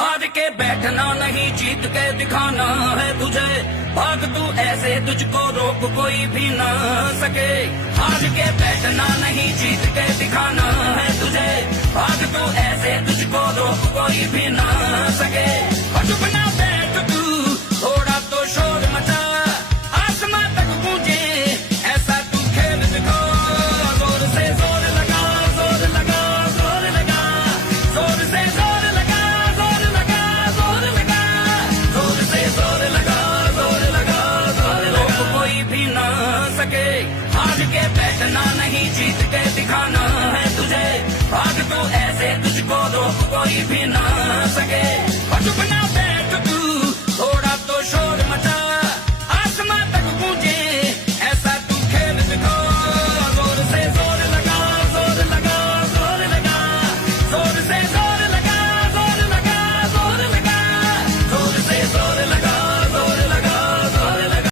हार के बैठना नहीं, जीत के दिखाना है तुझे। भाग तू ऐसे, तुझको रोक कोई भी ना सके। हार के बैठना नहीं, जीत के दिखाना है तुझे। भाग तू ऐसे, तुझको रोक कोई भी ना सके।